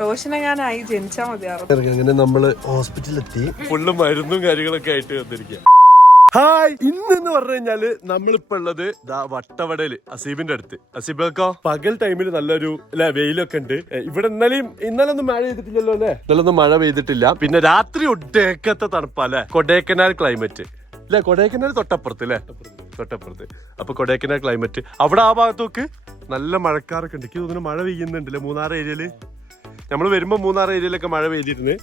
റോഷനെങ്ങാനായി ജനിച്ചാ മതിയാറും അങ്ങനെ നമ്മൾ ഹോസ്പിറ്റലിലെത്തി. ഫുള്ള് മരുന്നും കാര്യങ്ങളൊക്കെ ആയിട്ട് വന്നിരിക്കുക ഹായ് ഇന്ന് പറഞ്ഞു കഴിഞ്ഞാൽ നമ്മളിപ്പോ ഉള്ളത് ദാ വട്ടവടയിൽ അസീബിന്റെ അടുത്ത്. അസീബൊക്കെ പകൽ ടൈമിൽ നല്ലൊരു അല്ലെ വെയിലൊക്കെ ഉണ്ട്. ഇവിടെ ഇന്നലെയും ഇന്നലെ ഒന്നും മഴ ചെയ്തിട്ടില്ലല്ലോ അല്ലെ? ഇന്നലെ ഒന്നും മഴ പെയ്തിട്ടില്ല. പിന്നെ രാത്രി ഒട്ടേക്കത്തെ തണുപ്പ അല്ലെ? കൊടേക്കനാൽ ക്ലൈമറ്റ് അല്ലെ കൊടേക്കനാൽ തൊട്ടപ്പുറത്ത് അല്ലെ? തൊട്ടപ്പുറത്ത്. അപ്പൊ കൊടേക്കനാൽ ക്ലൈമറ്റ് അവിടെ ആ ഭാഗത്തൊക്കെ നല്ല മഴക്കാറൊക്കെ ഉണ്ട്. എനിക്ക് തോന്നുന്നു മഴ പെയ്യുന്നുണ്ടല്ലേ മൂന്നാർ ഏരിയയിൽ നമ്മൾ വരുമ്പോ മൂന്നാർ ഏരിയയിലൊക്കെ മഴ പെയ്തിരുന്നു.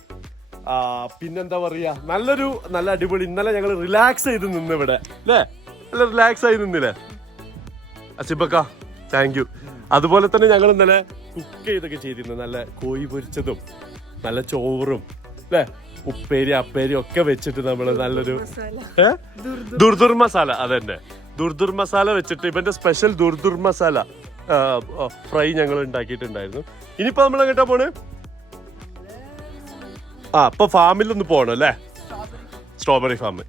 പിന്നെന്താ പറയാ? നല്ലൊരു നല്ല അടിപൊളി. ഇന്നലെ ഞങ്ങൾ റിലാക്സ് ചെയ്ത് നിന്ന് ഇവിടെ. അല്ലേ നല്ല റിലാക്സ് ആയി നിന്നില്ലേ? അസിബക്ക താങ്ക് യു അതുപോലെ തന്നെ ഞങ്ങൾ ഇന്നലെ കുക്ക് ചെയ്തൊക്കെ ചെയ്തിരുന്നു. നല്ല കോഴി പൊരിച്ചതും നല്ല ചോറും അല്ലേ ഉപ്പേരി അപ്പേരി ഒക്കെ വെച്ചിട്ട് നമ്മൾ നല്ലൊരു? ദുർദുർ മസാല. അതന്നെ. ദുർദുർ മസാല വെച്ചിട്ട് ഇവന്റെ സ്പെഷ്യൽ ദുർദുർ മസാല. ഫ്രൈ ഞങ്ങൾ ഉണ്ടാക്കിയിട്ടുണ്ടായിരുന്നു. ഇനിയിപ്പോ നമ്മൾ എങ്ങോട്ടാ പോണ്? ആ അപ്പൊ ഫാമിൽ ഒന്ന് പോകണം അല്ലേ? സ്ട്രോബെറി ഫാം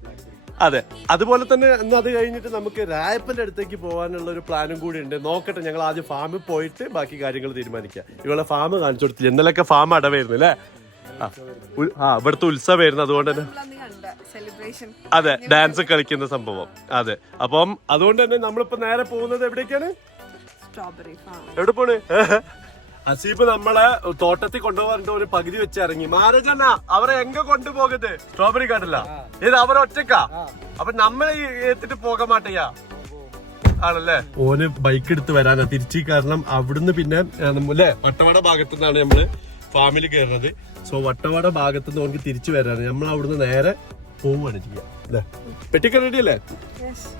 അതെ അതുപോലെ തന്നെ ഇന്ന് അത് കഴിഞ്ഞിട്ട് നമുക്ക് രായപ്പന്റെ അടുത്തേക്ക് പോകാനുള്ള ഒരു പ്ലാനും കൂടി ഉണ്ട്. നോക്കട്ടെ ഞങ്ങൾ ആദ്യം ഫാമിൽ പോയിട്ട് ബാക്കി കാര്യങ്ങൾ തീരുമാനിക്കാം. ഇവിടെ ഫാം കാണിച്ചു കൊടുത്തില്ല. ഇന്നലൊക്കെ ഫാം അടവായിരുന്നു അല്ലേ? ആ ഇവിടുത്തെ ഉത്സവമായിരുന്നു അതുകൊണ്ട് തന്നെ അതെ ഡാൻസ് കളിക്കുന്ന സംഭവം. അതെ അപ്പം അതുകൊണ്ട് തന്നെ നമ്മളിപ്പോ നേരെ പോകുന്നത് എവിടേക്കാണ്? സ്ട്രോബെറി ഫാം എവിടെ പോണ്? അസീബ് നമ്മളെ തോട്ടത്തിൽ കൊണ്ടുപോകാൻ ഒരു പകുതി വെച്ച് ഇറങ്ങി. മാരജന അവരെ എങ്ക കൊണ്ടുപോകത് സ്ട്രോബെറി കാട്ടില്ല ഇത് അവരൊറ്റക്കാ അപ്പൊ നമ്മളെ ഈ ഏത്തിട്ട് പോകാൻ മാട്ടയ്യാ ആണല്ലേ? ഓന് ബൈക്ക് എടുത്ത് വരാനാ. തിരിച്ചു കാരണം അവിടുന്ന് പിന്നെ അല്ലേ? വട്ടവട ഭാഗത്തു നിന്നാണ് നമ്മൾ ഫാമിലി കയറുന്നത് സോ വട്ടവട ഭാഗത്തു നിന്ന് ഓർക്ക് തിരിച്ചു വരാനാണ്. നമ്മൾ അവിടുന്ന് നേരെ പോവുകയാണ് ചെയ്യാം. അല്ലേ? പെട്ടിക്ക് റെഡി അല്ലേ?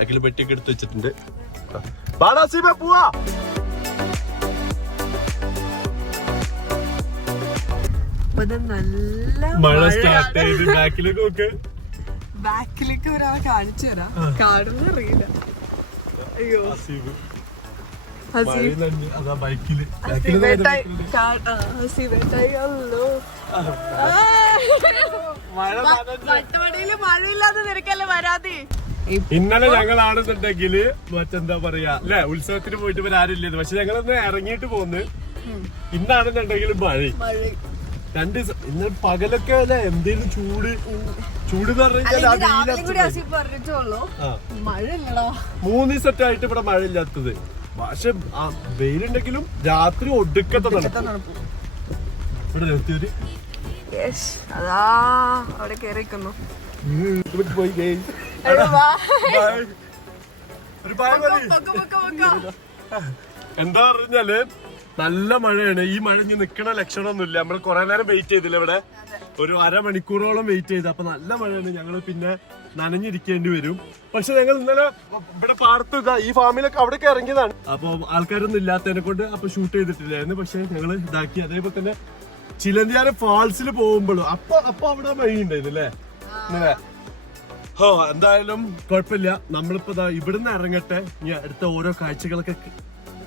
അഖിൽ പെട്ടിയൊക്കെ എടുത്ത് വെച്ചിട്ടുണ്ട്. അസീബേ പോവാ. മഴ സ്റ്റാർട്ട് ചെയ്ത് ബാക്കിലേക്ക് നോക്ക്. ബാക്കിലേക്ക് ഒരാളെ കാണിച്ചു തരാം. കാണുന്ന അറിയില്ല. അയ്യോ. വട്ടവടയിൽ മഴയില്ലാതെ നിനക്കല്ലേ വരാതെ ഇന്നലെ മറ്റെന്താ പറയാ അല്ലെ ഉത്സവത്തിന് പോയിട്ട് ഇവർ ഇല്ലേ പക്ഷെ ഞങ്ങളൊന്ന് ഇറങ്ങിയിട്ട് പോന്ന്. ഇന്നാണെന്നുണ്ടെങ്കിൽ മഴ. രണ്ട് ദിവസം ഇന്ന് പകലൊക്കെ അല്ലെ എന്തേലും ചൂട്. ചൂട് മഴ മൂന്ന് ആയിട്ട് ഇവിടെ മഴ ഇല്ലാത്തത് പക്ഷെ ആ വെയിലുണ്ടെങ്കിലും രാത്രി ഒടുക്കത്തെ തണുപ്പ്. ഇവിടെ നിർത്തിയൊരു യെസ് അതാ അവിടെ കേറിക്കുന്നു പോയി. ഒരു. എന്താ പറഞ്ഞാൽ നല്ല മഴയാണ്. ഈ മഴ ഇനി നിക്കണ ലക്ഷണമൊന്നുമില്ല. നമ്മൾ കുറെ നേരം വെയിറ്റ് ചെയ്തില്ല ഇവിടെ. ഒരു അരമണിക്കൂറോളം വെയിറ്റ് ചെയ്ത്. അപ്പൊ നല്ല മഴയാണ് ഞങ്ങൾ പിന്നെ നനഞ്ഞിരിക്കേണ്ടി വരും. പക്ഷെ ഞങ്ങൾ ഇന്നലെ ഇവിടെ പാടത്ത് ഇതാ ഈ ഫാമിലൊക്കെ അവിടേക്ക് ഇറങ്ങിയതാണ്. അപ്പൊ ആൾക്കാരൊന്നും ഇല്ലാത്തതിനെ കൊണ്ട് അപ്പൊ ഷൂട്ട് ചെയ്തിട്ടില്ലായിരുന്നു. പക്ഷെ ഞങ്ങൾ ഇതാക്കി. അതേപോലെ തന്നെ ചിലന്തിയാറ് ഫാൾസിൽ പോകുമ്പോഴും അപ്പൊ അപ്പൊ അവിടെ മഴ ഉണ്ടായിരുന്നു അല്ലേ ഹോ എന്തായാലും കുഴപ്പമില്ല. നമ്മളിപ്പോ ദാ ഇവിടുന്ന് ഇറങ്ങട്ടെ. ഇനി അടുത്ത ഓരോ കാഴ്ചകളൊക്കെ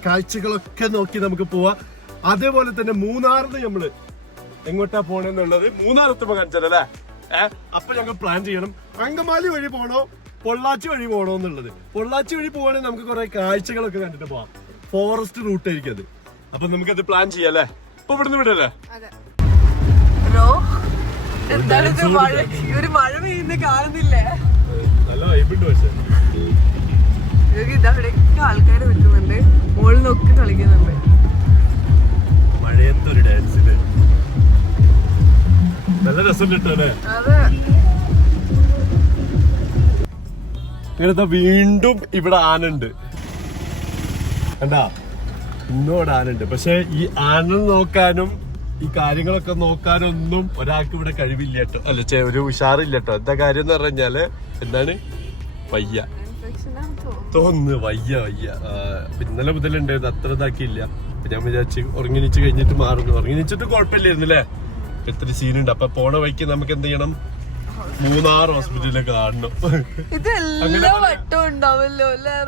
കാഴ്ചകളൊക്കെ നോക്കി നമുക്ക് പോവാം. അതേപോലെ തന്നെ മൂന്നാറിന് നമ്മൾ എങ്ങോട്ടാ പോണെന്നുള്ളത്? മൂന്നാറത്തെ കാണിച്ചല്ലേ അപ്പൊ ഞങ്ങൾ പ്ലാൻ ചെയ്യണം. അങ്കമാലി വഴി പോണോ? പൊള്ളാച്ചി വഴി പോകണോ എന്നുള്ളത്. പൊള്ളാച്ചി വഴി പോവാണെങ്കിൽ നമുക്ക് കുറെ കാഴ്ചകളൊക്കെ കണ്ടിട്ട് പോവാം. ഫോറസ്റ്റ് റൂട്ട് ആയിരിക്കും അത്. അപ്പൊ നമുക്കത് പ്ലാൻ ചെയ്യാം അല്ലേ? ഇപ്പൊ ഇവിടുന്ന് വിടല്ലേ? ഒരു മഴ പെയ്യുന്ന കാണുന്നില്ലേ? നല്ല വൈബുണ്ട് പക്ഷേ. ഇതൊക്കെ ഇതവിടെയൊക്കെ ആൾക്കാർ നിൽക്കുന്നുണ്ട്. മുകളിൽ നോക്കി കളിക്കുന്നുണ്ട്. രസം കിട്ടല്ലേ അത്. ഇങ്ങനത്തെ വീണ്ടും ഇവിടെ ആനുണ്ട് കണ്ടാ? ഇന്നോട് ആനുണ്ട് പക്ഷെ ഈ ആന നോക്കാനും ഈ കാര്യങ്ങളൊക്കെ നോക്കാനൊന്നും ഒരാൾക്ക് ഇവിടെ കഴിവില്ല കേട്ടോ. അല്ല ചെ ഒരു ഉഷാറില്ല കേട്ടോ. എന്താ കാര്യം എന്ന് പറഞ്ഞാൽ എന്താണ്? വയ്യ. തോന്നുന്നു വയ്യ വയ്യ. ഇന്നലെ മുതലുണ്ടായിരുന്നു. അത്ര ഇതാക്കിയില്ല. ഞാൻ വിചാരിച്ച് ഉറങ്ങിനിച്ച് കഴിഞ്ഞിട്ട് മാറുന്നു. ഉറങ്ങിനിച്ചിട്ട് കുഴപ്പമില്ലായിരുന്നു അല്ലേ എത്ര സീനുണ്ട് അപ്പൊ പോണ വഴിക്ക് നമുക്ക് എന്ത് ചെയ്യണം? മൂന്നാർ ഹോസ്പിറ്റലിൽ കാണണം ഉണ്ടാവല്ലോ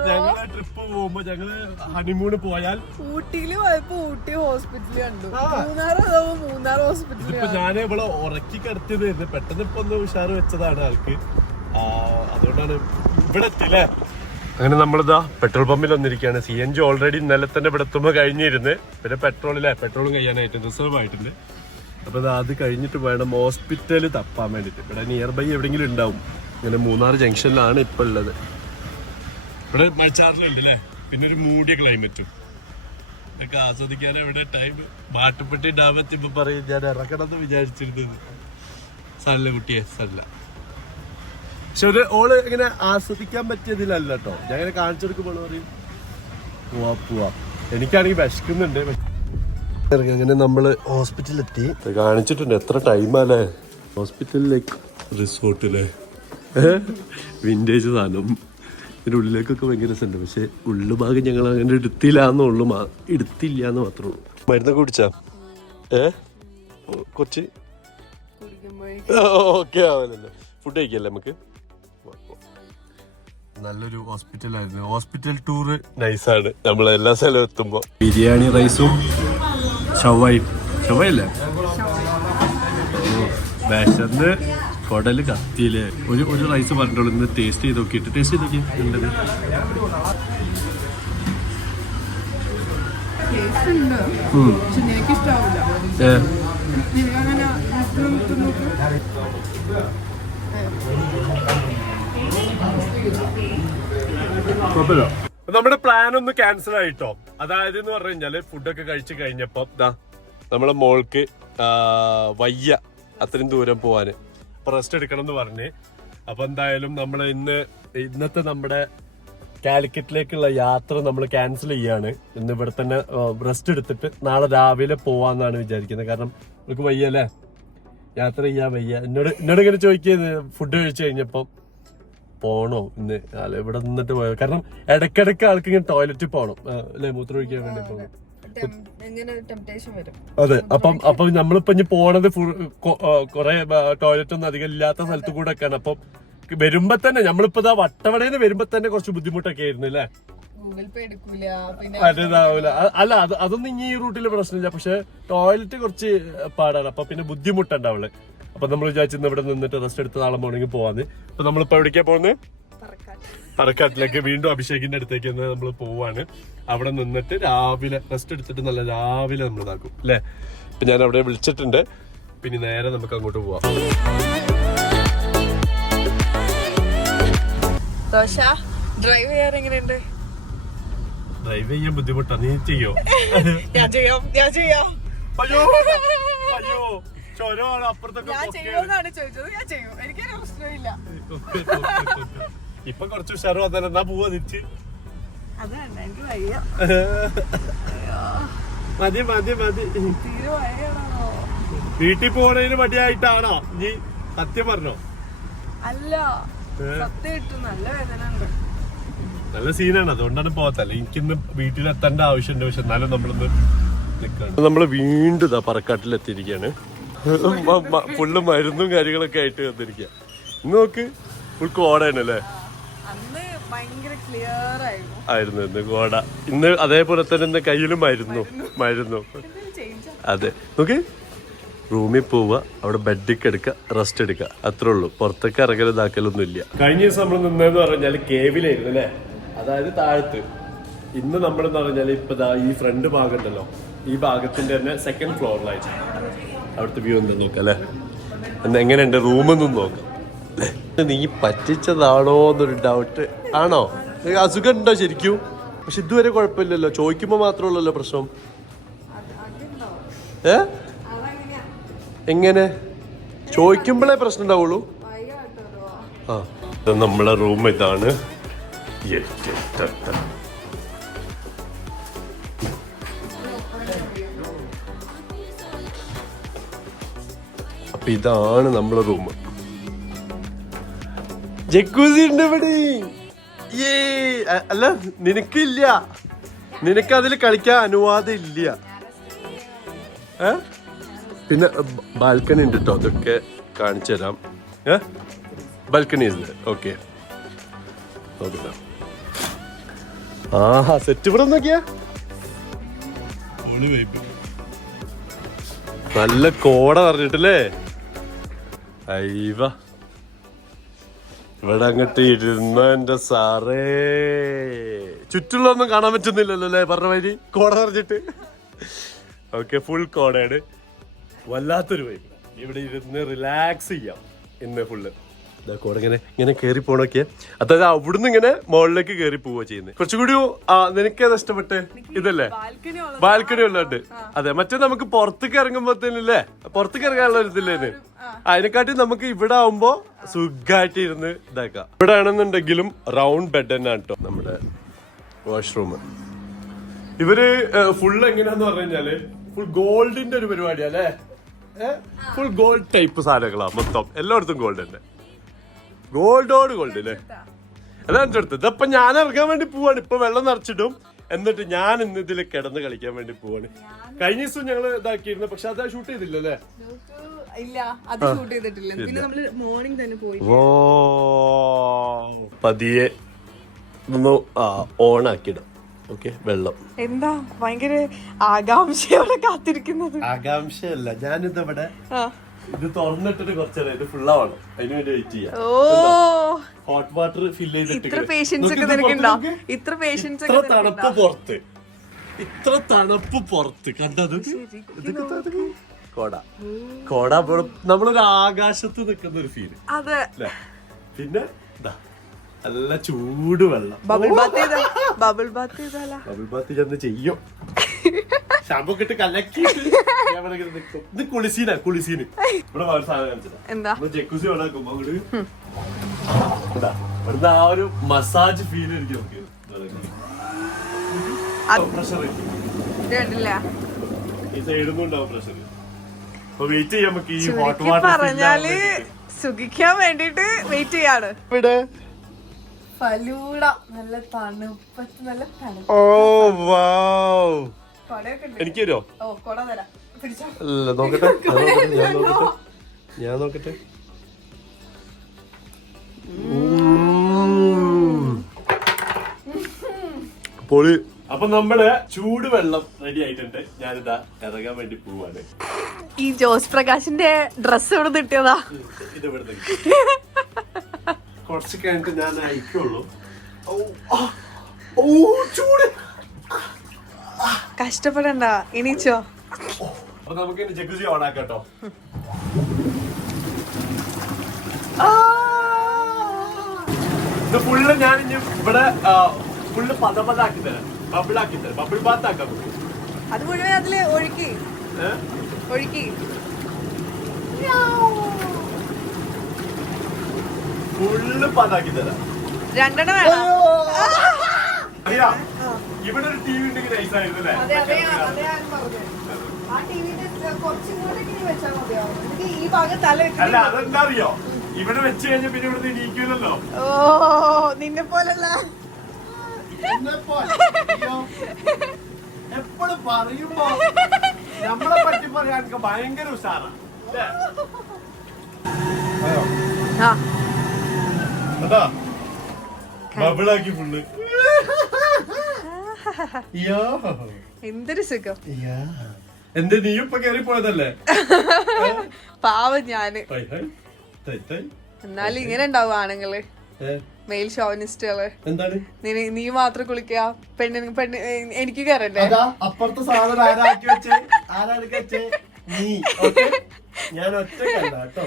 ഞങ്ങൾ ട്രിപ്പ് പോകുമ്പോ ഞങ്ങൾ ഹണിമൂണ് പോയാൽ ഊട്ടിയിൽ പോയപ്പോ ഊട്ടി ഹോസ്പിറ്റലിൽ കണ്ടു. മൂന്നാർ മൂന്നാർ ഹോസ്പിറ്റലിൽ ഇപ്പൊ ഞാൻ ഇവിടെ ഉറക്കി കിടത്തിയതായിരുന്നു പെട്ടെന്ന് ഇപ്പൊ ഒന്ന് ഉഷാറ് വെച്ചതാണ് ആൾക്ക്. അതുകൊണ്ടാണ് ഇവിടെ എത്തില്ലേ അങ്ങനെ നമ്മളിതാ പെട്രോൾ പമ്പിൽ വന്നിരിക്കുകയാണ്. സി എൻ ജി ഓൾറെഡി ഇന്നലെ തന്നെ ഇവിടെ എത്തുമ്പോൾ കഴിഞ്ഞിരുന്ന്. പിന്നെ പെട്രോളിലെ പെട്രോളും കഴിയാനായിട്ട് റിസർവ് ആയിട്ടുണ്ട്. അപ്പോൾ അത് കഴിഞ്ഞിട്ട് വേണം ഹോസ്പിറ്റൽ തപ്പാൻ വേണ്ടിയിട്ട് ഇവിടെ നിയർ ബൈ എവിടെയെങ്കിലും ഉണ്ടാവും. ഇങ്ങനെ മൂന്നാർ ജംഗ്ഷനിലാണ് ഇപ്പോൾ ഉള്ളത്. ഇവിടെ മഴച്ചാറിലുണ്ട് അല്ലേ? പിന്നെ ഒരു മൂടിയ ക്ലൈമറ്റും ഇതൊക്കെ ആസ്വദിക്കാൻ ഇവിടെ ടൈം മാട്ടുപ്പെട്ടി ഡാമത്ത് ഇപ്പം പറയും ഞാൻ ഇറക്കണമെന്ന് വിചാരിച്ചിരുന്നത്. സല്ല കുട്ടിയെ സല്ല. പക്ഷെ ഒരു ഓൾ ഇങ്ങനെ ആസ്വദിക്കാൻ പറ്റിയതിലല്ല ഞാൻ ഇങ്ങനെ കാണിച്ചു കൊടുക്കുമ്പോൾ പറയും പോവാ പോവാ എനിക്കാണെങ്കിൽ വിശക്കുന്നുണ്ട് അങ്ങനെ നമ്മൾ ഹോസ്പിറ്റലിൽ എത്തി കാണിച്ചിട്ടുണ്ട്. എത്ര ടൈമാലേ ഹോസ്പിറ്റലിലേക്ക്. റിസോർട്ടിലെ. വിന്റേജ് സാധനം. ഇതിന്റെ ഉള്ളിലേക്കൊക്കെ ഭയങ്കര രസമുണ്ട്. പക്ഷെ ഉള്ളു ഭാഗം ഞങ്ങൾ അങ്ങനെ എടുത്തില്ല എന്നുള്ളു മാ- എടുത്തില്ല എന്ന് മാത്രമേ ഉള്ളൂ. മരുന്നൊക്കെ കുടിച്ചാ? ഏ? കുറച്ച് ഓക്കെ ആവലല്ലോ ഫുഡ് കഴിക്കല്ലേ നമുക്ക്? നല്ലൊരു ഹോസ്പിറ്റലായിരുന്നു. ഹോസ്പിറ്റൽ ടൂർ നൈസാണ് നമ്മൾ എല്ലാ സ്ഥലവും എത്തുമ്പോൾ ബിരിയാണി റൈസും ഷവായി ഷവയല്ലേ വിശന്ന് കുടൽ കത്തിയില്ലേ? ഒരു ഒരു റൈസ് പറഞ്ഞോളൂ ഇന്ന് ടേസ്റ്റ് ചെയ്ത് നോക്കിയിട്ട്. ടേസ്റ്റ് ചെയ്ത് നോക്കി? ഉണ്ടത്. കുഴപ്പമില്ല. നമ്മുടെ പ്ലാൻ ഒന്ന് ക്യാൻസൽ ആയിട്ടോ. അതായത് എന്ന് പറഞ്ഞു കഴിഞ്ഞാൽ ഫുഡൊക്കെ കഴിച്ചു കഴിഞ്ഞപ്പോ നമ്മളെ മോൾക്ക് വയ്യ അത്രയും ദൂരം പോവാന്. അപ്പൊ റെസ്റ്റ് എടുക്കണം എന്ന് പറഞ്ഞ്. അപ്പൊ എന്തായാലും നമ്മൾ ഇന്ന് ഇന്നത്തെ നമ്മുടെ കാലിക്കറ്റിലേക്കുള്ള യാത്ര നമ്മൾ ക്യാൻസൽ ചെയ്യാണ്. ഇന്ന് ഇവിടെ തന്നെ റെസ്റ്റ് എടുത്തിട്ട് നാളെ രാവിലെ പോവാന്നാണ് വിചാരിക്കുന്നത്. കാരണം നമുക്ക് വയ്യ അല്ലേ? യാത്ര ചെയ്യാൻ വയ്യ. എന്നോട് എന്നോട് ഇങ്ങനെ ചോദിക്കുന്നത് ഫുഡ് കഴിച്ചു കഴിഞ്ഞപ്പോ. പോണോ? ഇന്ന് അല്ല ഇവിടെ നിന്നിട്ട് പോയോ കാരണം ഇടക്കിടക്ക് ആൾക്ക് ഇങ്ങനെ ടോയ്ലറ്റിൽ പോകണം അല്ലെ മൂത്രം ഒഴിക്കാൻ വേണ്ടി പോകണം അതെ. അപ്പം അപ്പൊ നമ്മളിപ്പോ ഇനി പോണത് കൊറേ ടോയ്ലറ്റ് ഒന്നും അധികം ഇല്ലാത്ത സ്ഥലത്ത് കൂടെ ഒക്കെയാണ്. അപ്പം വരുമ്പോ തന്നെ നമ്മളിപ്പോ ഇതാ വട്ടവടയിൽ നിന്ന് വരുമ്പോ തന്നെ കുറച്ച് ബുദ്ധിമുട്ടൊക്കെ ആയിരുന്നു അല്ലേ? അതാവൂല അല്ല അത് അതൊന്നും ഇനി ഈ റൂട്ടിൽ പ്രശ്നമില്ല. പക്ഷെ ടോയ്ലറ്റ് കുറച്ച് പാടാണ്. അപ്പൊ പിന്നെ ബുദ്ധിമുട്ടുണ്ടാവുള്ളു അപ്പൊ നമ്മൾ വിചാരിച്ചു ഇന്ന് ഇവിടെ നിന്നിട്ട് റെസ്റ്റ് എടുത്ത് നാളെ മോർണിംഗ് പോവാന്ന്. ഇപ്പൊ നമ്മളിപ്പോ എവിടേക്കാ പോകുന്നത് പറക്കാട്ടിലേക്ക് വീണ്ടും അഭിഷേകിന്റെ അടുത്തേക്ക് നമ്മൾ പോവാണ്. അവിടെ നിന്നിട്ട് രാവിലെ റെസ്റ്റ് എടുത്തിട്ട് നല്ല രാവിലെ നമ്മൾ ഇതാക്കും അല്ലേ? ഇപ്പൊ ഞാൻ അവിടെ വിളിച്ചിട്ടുണ്ട്. പിന്നെ നേരെ നമുക്ക് അങ്ങോട്ട് പോവാം. ദോശ ഡ്രൈവ് ചെയ്യാൻ എങ്ങനെയുണ്ട്? ഡ്രൈവ് ചെയ്യാൻ ബുദ്ധിമുട്ടാ. നീ ചെയ്യോ? ഞാൻ ചെയ്യാം ഞാൻ ചെയ്യാം. അയ്യോ അയ്യോ. ചൊരമാണ് അപ്പുറത്തൊക്കെ ഞാൻ. ചെയ്യുമെന്നാണ് ചോദിച്ചത്. ഞാൻ ചെയ്യും. എനിക്കൊരു പ്രശ്നമില്ല. ഇപ്പൊ കുറച്ച് ഉഷാറ് വന്നാലും എന്നാ പോവാ തിരിച്ച് അതാണ് എനിക്ക് വയ്യ. മതി മതി മതി. തീരെ വയ്യാണോ വീട്ടിൽ പോണതിന് മടിയായിട്ടാണോ? നീ സത്യം പറഞ്ഞോ? അല്ല സത്യം ഇട്ടു നല്ല വേദന ഉണ്ട് നല്ല സീനാണ്. അതുകൊണ്ടാണ് പോകത്തല്ല എനിക്കിന്ന് വീട്ടിലെത്തേണ്ട ആവശ്യമുണ്ട്. പക്ഷെ എന്നാലും നമ്മളൊന്ന് നിൽക്കണം. നമ്മൾ വീണ്ടും ഇതാ പറക്കാട്ടിലെത്തിയിരിക്കാണ് ഫുള്ള് മരുന്നും കാര്യങ്ങളൊക്കെ ആയിട്ട് വന്നിരിക്കുക ഇന്ന് നോക്ക് ഫുൾ കോടയാണ് അല്ലേ ആയിരുന്നു. ആയിരുന്നു ഇന്ന് കോട. ഇന്ന് അതേപോലെ തന്നെ ഇന്ന് കയ്യിലും മരുന്നു മരുന്നു. അതെ. നോക്ക് റൂമിൽ പോവുക അവിടെ ബെഡിൽ എടുക്കുക റെസ്റ്റ് എടുക്കുക. അത്രേ ഉള്ളൂ. പുറത്തേക്ക് ഇറങ്ങലും ഇതാക്കലൊന്നും ഇല്ല. കഴിഞ്ഞ ദിവസം നമ്മൾ നിന്നതെന്ന് പറഞ്ഞാൽ കേവിലായിരുന്നു അല്ലേ? അതായത് താഴത്ത്. ഇന്ന് നമ്മൾ എന്ന് പറഞ്ഞാൽ ഇപ്പൊ ദാ ഈ ഫ്രണ്ട് ഭാഗം ഉണ്ടല്ലോ. ഈ ഭാഗത്തിന്റെ തന്നെ സെക്കൻഡ് ഫ്ലോറിലായിട്ട് അവിടുത്തെ വ്യൂ എന്താ നോക്കാം അല്ലേ? എന്നാ എങ്ങനെയുണ്ട്? റൂമൊന്നും നോക്കാം. നീ പറ്റിച്ചതാണോ എന്നൊരു ഡൗട്ട് ആണോ? അസുഖം ഉണ്ടോ ശരിക്കും? പക്ഷെ ഇതുവരെ കുഴപ്പമില്ലല്ലോ. ചോദിക്കുമ്പോൾ മാത്രമല്ലല്ലോ പ്രശ്നം. ഏ? എങ്ങനെ? ചോദിക്കുമ്പോഴേ പ്രശ്നം ഉണ്ടാവുള്ളൂ. ആ. നമ്മളെ റൂം ഇതാണ്. അപ്പൊ ഇതാണ് നമ്മളെ റൂം. ജക്കൂസി ഉണ്ട് ഇവിടെ. ഏ അല്ല നിനക്കില്ല. നിനക്ക് അതിൽ കളിക്കാൻ അനുവാദം ഇല്ല ഏ? പിന്നെ ബാൽക്കണി ഉണ്ട് കേട്ടോ അതൊക്കെ കാണിച്ചു തരാം. ഏ? ബാൽക്കണി ഉണ്ട്. ഓക്കെ. ആഹാ സെറ്റ് ഇവിടെ നോക്കിയാ? നല്ല കോട പറഞ്ഞിട്ടല്ലേ? അയ്യവ ഇവിടെ അങ്ങോട്ട് ഇരുന്ന എന്റെ സാറേ. ചുറ്റുള്ളൊന്നും കാണാൻ പറ്റുന്നില്ലല്ലോ അല്ലേ? പറഞ്ഞ വഴി കോട നിറഞ്ഞിട്ട്. ഓക്കെ ഫുൾ കോടയാണ്. വല്ലാത്തൊരു വൈബ് ഇവിടെ ഇരുന്ന് റിലാക്സ് ചെയ്യാം. ഇന്ന് ഫുള്ള് കോട ഇങ്ങനെ ഇങ്ങനെ കയറി പോണൊക്കെ. അതായത് അവിടുന്ന് ഇങ്ങനെ മുകളിലേക്ക് കയറി പോവുക ചെയ്യുന്നത് കുറച്ചുകൂടി നിനക്ക് അത് ഇഷ്ടപ്പെട്ട്? ഇതല്ലേ? ബാൽക്കണി ഉള്ളുണ്ട് അതെ മറ്റേ നമുക്ക് പുറത്തേക്ക് ഇറങ്ങുമ്പോഴത്തേനല്ലേ പുറത്തേക്ക് ഇറങ്ങാനുള്ള ഒരു ഇതില്ലേന് അതിനെക്കാട്ടി നമുക്ക് ഇവിടെ ആവുമ്പോ സുഖമായിട്ട് ഇരുന്ന് ഇതാക്കാം. ഇവിടെ ആണെന്നുണ്ടെങ്കിലും റൗണ്ട് ബെഡ് തന്നെ കേട്ടോ നമ്മുടെ വാഷ്റൂം ഇവർ ഫുൾ എങ്ങനെയാന്ന് പറഞ്ഞു കഴിഞ്ഞാൽ ഫുൾ ഗോൾഡിന്റെ ഒരു പരിപാടിയാ അല്ലേ? ഫുൾ ഗോൾഡ് ടൈപ്പ് സാധനങ്ങളാ മൊത്തം. എല്ലായിടത്തും ഗോൾഡ് തന്നെ. ഗോൾഡോട് ഗോൾഡ് അല്ലേ അതാണ് എന്റെ അടുത്ത്. ഇതപ്പൊ ഞാൻ ഇറങ്ങാൻ വേണ്ടി പോവാണ്. ഇപ്പൊ വെള്ളം നിറച്ചിടും. എന്നിട്ട് ഞാൻ ഇന്ന് ഇതിൽ കിടന്ന് കളിക്കാൻ വേണ്ടി പോവാണ്. കഴിഞ്ഞ ദിവസം ഞങ്ങൾ ഇതാക്കിയിരുന്നു. പക്ഷെ അത് ഷൂട്ട് ചെയ്തില്ല അല്ലേ ഇല്ല. അത് ഷൂട്ട് ചെയ്തിട്ടില്ല. പിന്നെ നമ്മൾ മോർണിംഗ് തന്നെ പോയി. ഓ പതിയെ ഒന്ന് ഓൺ ആക്കിയിടാം. ഓക്കെ വെള്ളം. എന്താ? ഭയങ്കര ആകാംക്ഷയോടെ കാത്തിരിക്കുന്നത്. ആകാംക്ഷയല്ല. ഞാനിതവിടെ ആ. ഇത് തുറന്നിട്ടിട്ട് കുറച്ചേരം ഇത് ആവണം. അതിന് വേണ്ടി വെയിറ്റ് ചെയ്യാം. ഓ. ഹോട്ട് വാട്ടർ ഫില്ല് ചെയ്തിട്ട് ഇത്ര പേഷ്യൻസ് ഒക്കെ നിനക്കുണ്ടോ ഇത്ര പേഷ്യൻസ് ഇത്ര തണുപ്പ് പുറത്ത്. ഇത്ര തണുപ്പ് പുറത്ത്. കണ്ടത് കോടാ. കോട നമ്മളൊരു ആകാശത്ത് നിൽക്കുന്ന ഒരു ഫീൽ അതെ. പിന്നെ നല്ല ചൂട് വെള്ളം. Bubble bath bubble bath bubble bath ചെന്ന് ചെയ്യും. ഇട്ട് കലക്കിയിട്ട് ഞാൻ ഇവിടെ ഇങ്ങനെ നിൽക്കും. ഇത് കുളിസീനാ കുളിസീന്. ഇവിടെ വേറെ സാധനം കാണിച്ചതാ എന്താ? നമ്മൾ ജക്കുസി അങ്ങോട്ട് ഇവിടുന്ന് ആ ഒരു മസാജ് ഫീൽ എനിക്ക് നമുക്ക്. പ്രഷർ ഇത് കണ്ടില്ല ഈ സൈഡിൽ ഉണ്ടാവും പ്രഷർ അപ്പൊ വെയിറ്റ് ചെയ്യാം നമുക്ക് ഈ ഹോട്ട് ചുരുക്കി വാട്ടർ പറഞ്ഞാൽ സുഖിക്കാൻ വേണ്ടിട്ട് വെയിറ്റ് ചെയ്യാണ്. ഇവിടെ? ഫലൂട നല്ല തണുപ്പത്ത് നല്ല തണുപ്പ്. ഓ വാവ് ഉണ്ട് എനിക്ക് വരുമോ ഓ കൊട തരാം. പിടിച്ചോ. അല്ല നോക്കട്ടെ. ഞാൻ നോക്കട്ടെ. ഞാൻ നോക്കട്ടെ. ഞാൻ നോക്കട്ടെ. പൊളി. അപ്പൊ നമ്മുടെ ചൂട് വെള്ളം റെഡി ആയിട്ടുണ്ട്. ഞാനിതാ ഇറങ്ങാൻ വേണ്ടി പോവാണ്. ഈ ജോസ് പ്രകാശിന്റെ ഡ്രസ് ഇവിടെ കിട്ടിയതാ? ഇത് ഇവിടുന്ന് കുറച്ച് കഴിഞ്ഞിട്ട് ഞാൻ അയക്കുള്ളൂ. ഓ, ഓ ചൂട്. കഷ്ടപ്പെടണ്ട എണീച്ചോ. നമുക്ക് ജഗുസി ഓൺ ആക്കാട്ടോ ഇത് ഫുള്ള് ഞാൻ ഇനി ഇവിടെ ഫുള്ള് പതപതാക്കി തരാം. ബബിളാക്കി തരാം. ബബിൾ ബാത്ത് ആക്കാം. അത് മുഴുവൻ അതിൽ ഒഴുക്കി? ഒഴുക്കി. ഫുള്ള് പതാക്കി തരാം. രണ്ടെണ്ണം വേണം. അറിയാ ഇവിടെ ഒരു ടി വി ഉണ്ടെങ്കിൽ നൈസായിരുന്നു അല്ലേ? അതെ അതെ അതെ ഞാൻ പറഞ്ഞത്. ആ ടിവിന്റെ കുറച്ചും കൂടെ വെച്ചാൽ മതിയാവും എന്നിട്ട് ഈ ഭാഗം തല അല്ല അതെന്താ അറിയോ ഇവിടെ വെച്ച് കഴിഞ്ഞാൽ പിന്നെ ഇവിടെ നീക്കൂലല്ലോ ഓ നിന്നെ പോലല്ല. എപ്പോഴും പറയുമ്പോ നമ്മളെ പറ്റി പറയാൻ എനിക്ക് ഭയങ്കര ഉഷാറാ. ല്ലേ? അയ്യോ. ആ. അതാ ബബിളാക്കി ഫുള്ള്. എന്തൊരു സുഖം. എന്ത് നീ ഇപ്പൊ കേറി പോയതല്ലേ? പാവം ഞാൻ. എന്നാലും ഇങ്ങനെ ഉണ്ടാവും ആണുങ്ങൾ. മെയിൽ ഷോവിനിസ്റ്റുകൾ എന്താണ്? നീ നീ മാത്രം കുളിക്കുക. പെണ്ണിന് പെണ്ണ് എനിക്ക് കയറണ്ടേ അതാ അപ്പുറത്തെ സാധനം ആരാക്കി വെച്ചേ? ആരാക്കി വെച്ചേ? നീ. ഓക്കെ? ഞാൻ ഒറ്റക്കല്ല കേട്ടോ.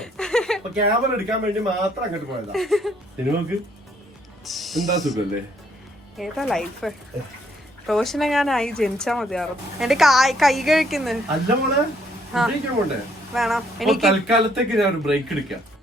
അപ്പൊ ക്യാമറ എടുക്കാൻ വേണ്ടി മാത്രം അങ്ങോട്ട് പോയതാ. സിനിമക്ക് എന്താ സുഖല്ലേ? ഏതാ ലൈഫ് റോഷനെങ്ങാനായി ജനിച്ചാ മതിയാറും എന്റെ കൈ കഴിക്കുന്നു. വേണം. എനിക്ക് തൽക്കാലത്തേക്ക് ഞാൻ ഒരു ബ്രേക്ക് എടുക്കാം.